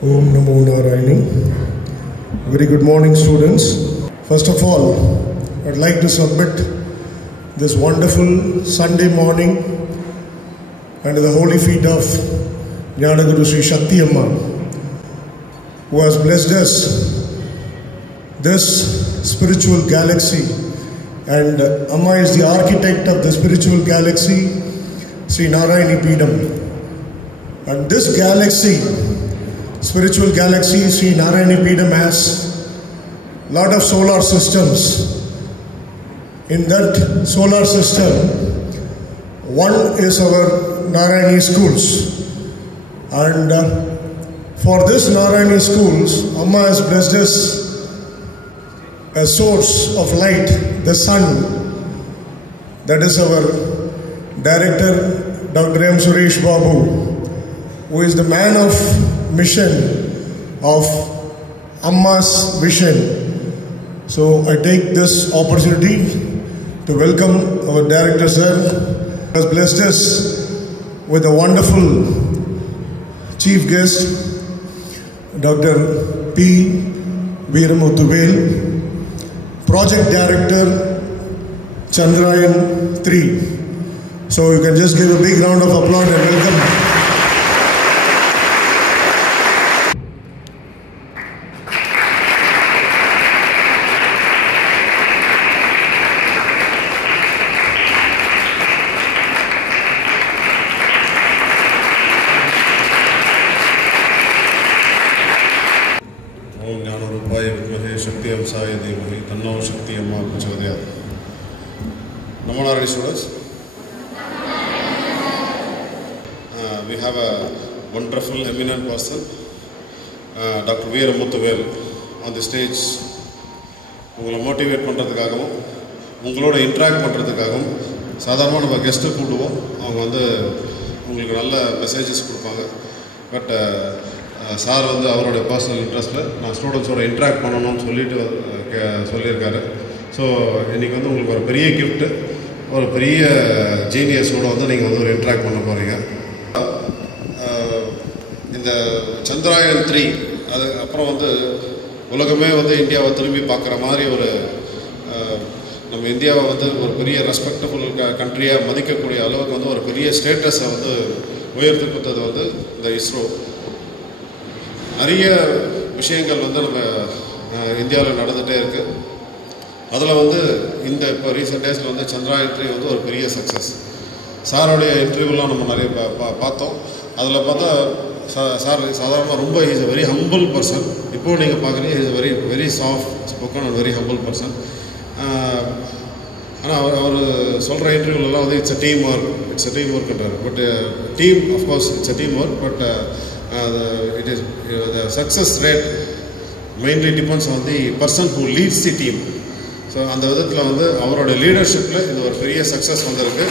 Om Namo Narayani. Very good morning, students. First of all, I'd like to submit this wonderful Sunday morning under the holy feet of Jnanaguru Sri Shakti Amma, who has blessed us this spiritual galaxy. And Amma is the architect of the spiritual galaxy, Sri Narayani Peedam. And this galaxy, spiritual galaxy, Sri Narayani Peedam, has a lot of solar systems. In that solar system, one is our Narayani schools. And for this Narayani schools, Amma has blessed us a source of light, the sun. That is our director, Dr. M. Suresh Babu, who is the man of mission of Amma's vision. So I take this opportunity to welcome our director, sir, who has blessed us with a wonderful chief guest, Dr. P. Veeramuthuvel, project director, Chandrayaan 3. So you can just give a big round of applause and welcome. Shakti Amsaya Devahi, Tanno Shakti Amma Prachodayat. Namo Narayani students. We have a wonderful, eminent person, Dr. Veeramuthuvel, on the stage. உங்களை motivate பண்ணுறதுக்காகவும் உங்களோட interact பண்ணுறதுக்காகவும் சாதாரணமாக நம்ம guest கூப்பிடுவோம். அவங்க வந்து உங்களுக்கு நல்ல messages கொடுப்பாங்க. பட் சார் வந்து அவருடைய பர்சனல் இன்ட்ரெஸ்ட்டில் நான் ஸ்டூடெண்ட்ஸோட இன்ட்ராக்ட் பண்ணணும்னு சொல்லியிருக்காரு. ஸோ இன்றைக்கி வந்து உங்களுக்கு ஒரு பெரிய கிஃப்ட்டு, ஒரு பெரிய ஜீனியஸோடு வந்து நீங்கள் வந்து ஒரு இன்ட்ராக்ட் பண்ண போகிறீங்க. இந்த சந்திராயன் 3 அது அப்புறம் வந்து உலகமே வந்து இந்தியாவை திரும்பி பார்க்குற மாதிரி ஒரு நம்ம இந்தியாவை வந்து ஒரு பெரிய ரெஸ்பெக்டபுள் கண்ட்ரியாக மதிக்கக்கூடிய அளவுக்கு வந்து ஒரு பெரிய ஸ்டேட்டஸை வந்து உயர்த்தி கொடுத்தது வந்து இந்த இஸ்ரோ. நிறைய விஷயங்கள் வந்து நம்ம இந்தியாவில் நடந்துகிட்டே இருக்குது. அதில் வந்து இந்த இப்போ ரீசெண்ட் டேஸில் வந்து சந்திராயன் 3 வந்து ஒரு பெரிய சக்ஸஸ். சாரோடைய இன்டர்வியூலாம் நம்ம நிறைய பார்த்தோம். அதில் பார்த்தா சார் சாதாரணமாக ரொம்ப is a very humble person. இப்போது நீங்கள் பார்க்குறீங்க is a very soft spoken and very humble person. ஆனால் அவர் சொல்கிற இன்டர்வியூலலாம் வந்து இட்ஸ் அ டீம் ஒர்க்ன்றார். But team of course it's a team work. But it is the success rate mainly depends on the person who leads the team. So அந்த விதத்தில் வந்து அவரோட லீடர்ஷிப்பில் இது ஒரு பெரிய சக்ஸஸ் வந்திருக்கு.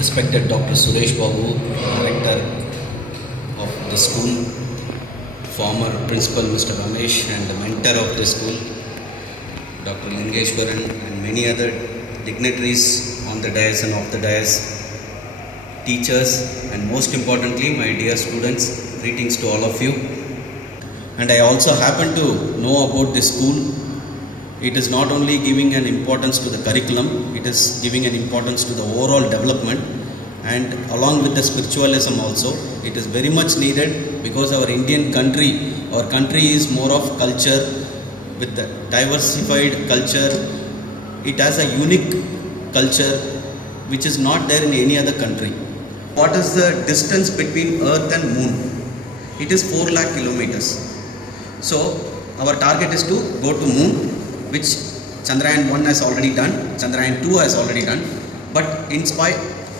Respected Dr. Suresh Babu, director of the school, former principal Mr. Ramesh and the mentor of the school, Dr. Lingeshwaran and many other dignitaries on the dais and off the dais, teachers, and most importantly my dear students, greetings to all of you. And I also happen to know about this school. It is not only giving an importance to the curriculum, it is giving an importance to the overall development, and along with the spiritualism also. It is very much needed because our Indian country, our country is more of culture, with the diversified culture. It has a unique culture which is not there in any other country. What is the distance between Earth and Moon? It is 4 lakh kilometers. So our target is to go to Moon, which Chandrayaan 1 has already done, Chandrayaan 2 has already done. But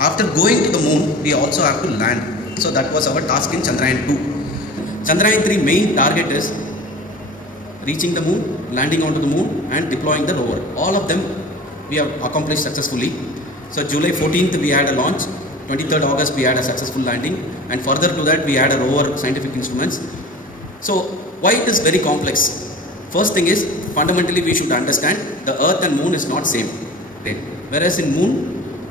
after going to the Moon, we also have to land. So that was our task in Chandrayaan 2. Chandrayaan 3 main target is reaching the Moon, landing onto the Moon and deploying the rover. All of them we have accomplished successfully. So July 14th we had a launch, 23rd August we had a successful landing, and further to that we had a rover scientific instruments. So why it is very complex? First thing is, fundamentally we should understand the Earth and Moon is not same. Whereas in Moon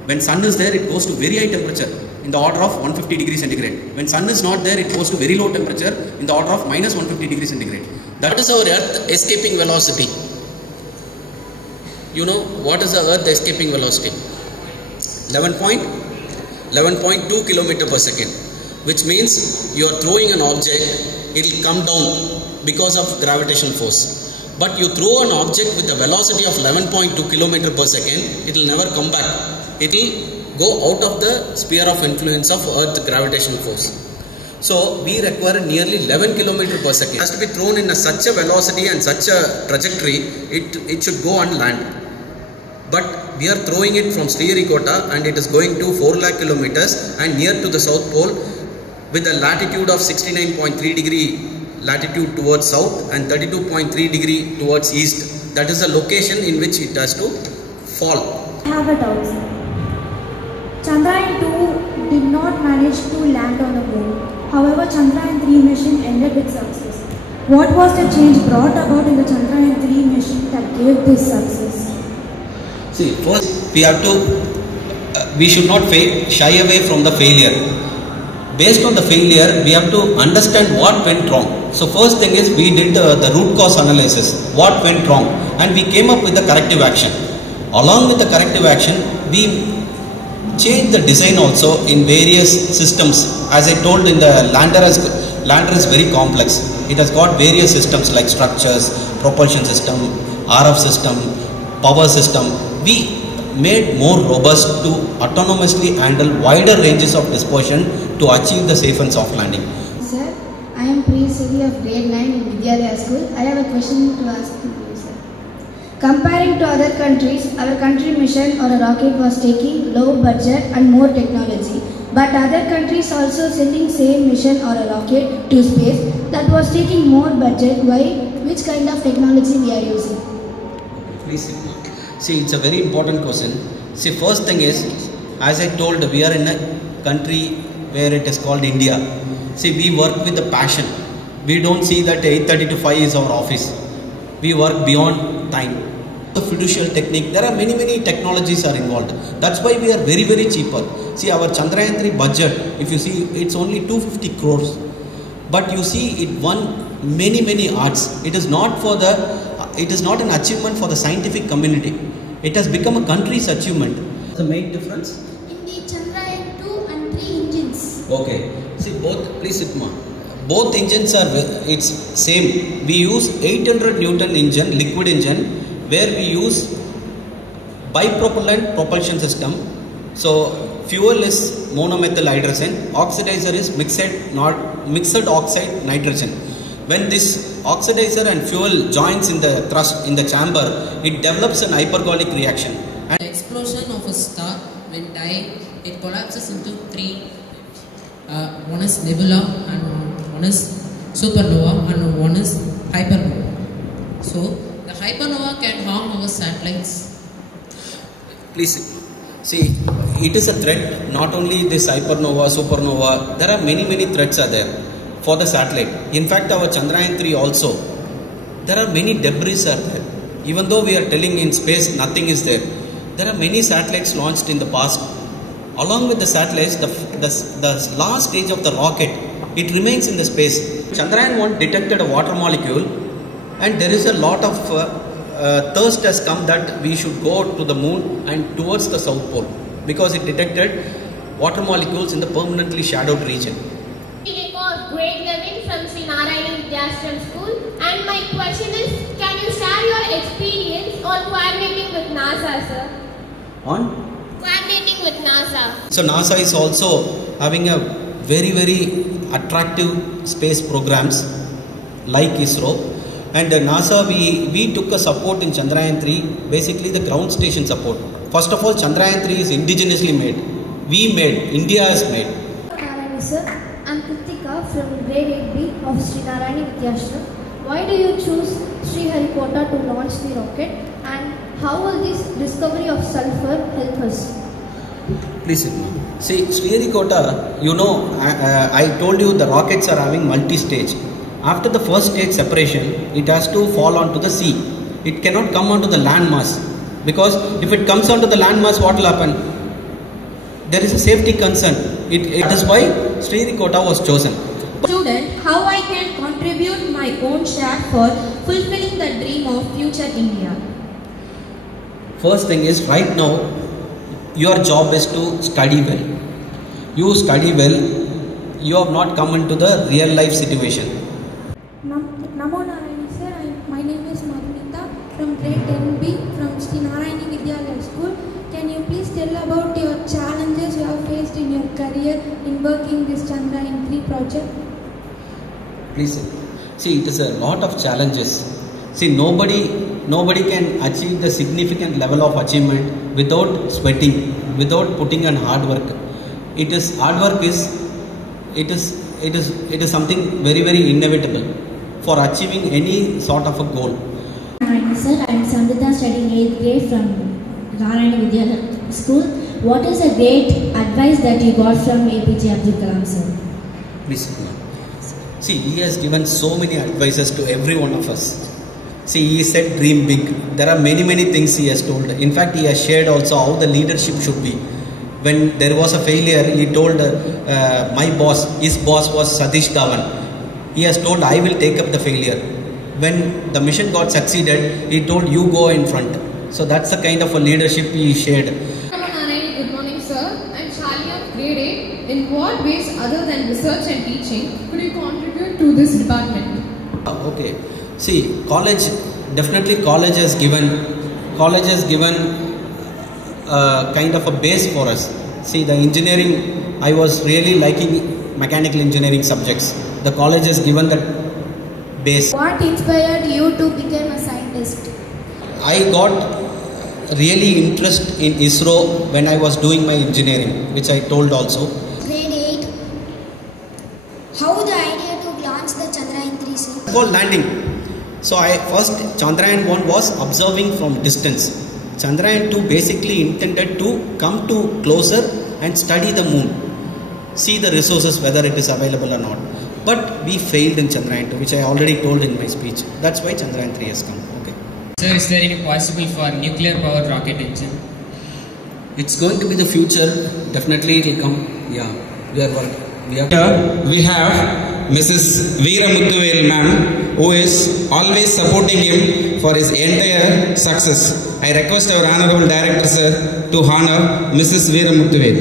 When sun is there, it goes to very high temperature in the order of 150 degrees centigrade. When sun is not there, it goes to very low temperature in the order of minus 150 degrees centigrade. That is our Earth escaping velocity. You know what is the Earth escaping velocity? 11.2 kilometer per second, which means you are throwing an object, it will come down because of gravitational force. But you throw an object with a velocity of 11.2 kilometer per second, it will never come back. It will go out of the sphere of influence of Earth gravitational force. So we require nearly 11 kilometer per second. It has to be thrown in such a velocity and such a trajectory, it should go on land. But we are throwing it from Sriharikota and it is going to 4 lakh kilometers and near to the South Pole with a latitude of 69.3 degree latitude towards south and 32.3 degree towards east. That is the location in which it has to fall. I have a doubt, sir. Chandrayaan 2 did not manage to land on the moon. However, Chandrayaan 3 mission ended with success. What was the change brought about in the Chandrayaan 3 mission that gave this success? See, first we should not shy away from the failure. Based on the failure, we have to understand what went wrong. So first thing is we did the root cause analysis, what went wrong, and we came up with the corrective action. Along with the corrective action, we changed the design also in various systems. As I told, in the lander is very complex. It has got various systems like structures, propulsion system, RF system, power system. We made more robust to autonomously handle wider ranges of dispersion to achieve the safe and soft landing. Sir, I am Priya Sethi of grade 9 in Vidyalaya school. I have a question to ask you, sir. Comparing to other countries, our country mission or a rocket was taking low budget and more technology. But other countries also sending same mission or a rocket to space that was taking more budget. Why? Which kind of technology we are using? Please see, it's a very important question. See, first thing is, as I told, we are in a country where it is called India. See, we work with a passion. We don't see that 8:30 to 5 is our office. We work beyond time. The fiducial technique, there are many technologies are involved. That's why we are very cheaper. See, our Chandrayaan 3 budget, if you see, it's only 250 crores. But you see, it won many arts. It is not an achievement for the scientific community. It has become a country's achievement. The main difference? In the Chandrayaan 2 and 3 engines. Okay. See, both engines are, it's same. We use 800 Newton engine, liquid engine, where we use bipropellant propulsion system. So fuel is monomethyl hydrogen, oxidizer is mixed oxide nitrogen. When this oxidizer and fuel joins in the thrust in the chamber, it develops an hypergolic reaction. And the explosion of a star, when dying, it collapses into three. One is nebula, and one is supernova, and one is hypernova. So the hypernova can harm our satellites. Please see, it is a threat. Not only this hypernova, supernova, there are many threats are there for the satellite. In fact, our Chandrayaan 3 also, there are many debris are there. Even though we are telling in space nothing is there, there are many satellites launched in the past. Along with the satellites, the last stage of the rocket, it remains in the space. Chandrayaan 1 detected a water molecule, and there is a lot of thirst has come that we should go to the moon and towards the South Pole, because it detected water molecules in the permanently shadowed region. Grade 11 from Sri Narayana Vidyashram School, and my question is, can you share your experience on coordinating with NASA, sir? On? Coordinating with NASA. So NASA is also having a very attractive space programs like ISRO, and NASA we took a support in Chandrayaan 3, basically the ground station support. First of all, Chandrayaan 3 is indigenously made. India has made. Narayana sir, I am Kritika from grade 8B of Sri Narayana Vidyashram. Why do you choose Sriharikota to launch the rocket, and how will this discovery of sulfur help us? Please see, Sriharikota, you know, I told you the rockets are having multi-stage. After the first stage separation, it has to fall onto the sea. It cannot come onto the land mass, because if it comes onto the land mass, what will happen? there is a safety concern. It is why Sriharikota was chosen. Student, how I can contribute my own share for fulfilling the dream of future India? First thing is, right now, your job is to study well. You study well, you have not come into the real life situation. Namo Narayana sir, my name is Madhumita from grade 10B from Sri Narayana Vidyalaya School. Can you please tell about your challenges you have faced in your career in working this Chandrayaan 3 project? Please see, it is a lot of challenges. See, nobody can achieve the significant level of achievement without sweating, without putting in hard work. Hard work is something very, very inevitable for achieving any sort of a goal. Hi sir, I am Sandhita studying 8th grade from Narayana Vidyalaya School. What is a great advice that you got from APJ Abdul Kalam sir? Please. See, he has given so many advices to every one of us. See, he said dream big. There are many, many things he has told. In fact, he has shared also how the leadership should be. When there was a failure, he told his boss was Satish Dhawan. He has told, I will take up the failure. When the mission got succeeded, he told, you go in front. So that's the kind of a leadership he shared. Good morning sir. I am Charlie of grade 8. In what ways other than research and teaching could you contribute to this department? Okay. See, college has given kind of a base for us. See, the engineering, I was really liking mechanical engineering subjects. The college has given that base. What inspired you to become a scientist? I got really interest in ISRO when I was doing my engineering, which I told also. Grade 8. How the idea to launch the Chandrayaan 3 sir? For landing. So first Chandrayaan 1 was observing from distance. Chandrayaan 2 basically intended to come to closer and study the moon. See the resources, whether it is available or not. But we failed in Chandrayaan 2, which I already told in my speech. That's why Chandrayaan 3 has come. Okay. Sir, is there any possible for nuclear powered rocket engine? It's going to be the future. Definitely it will come. Yeah. Here we have Mrs. Veera Muthuvel ma'am, who is always supporting him for his entire success. I request our Honorable Director sir to honor Mrs. Veera Muthuvel.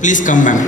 Please come ma'am.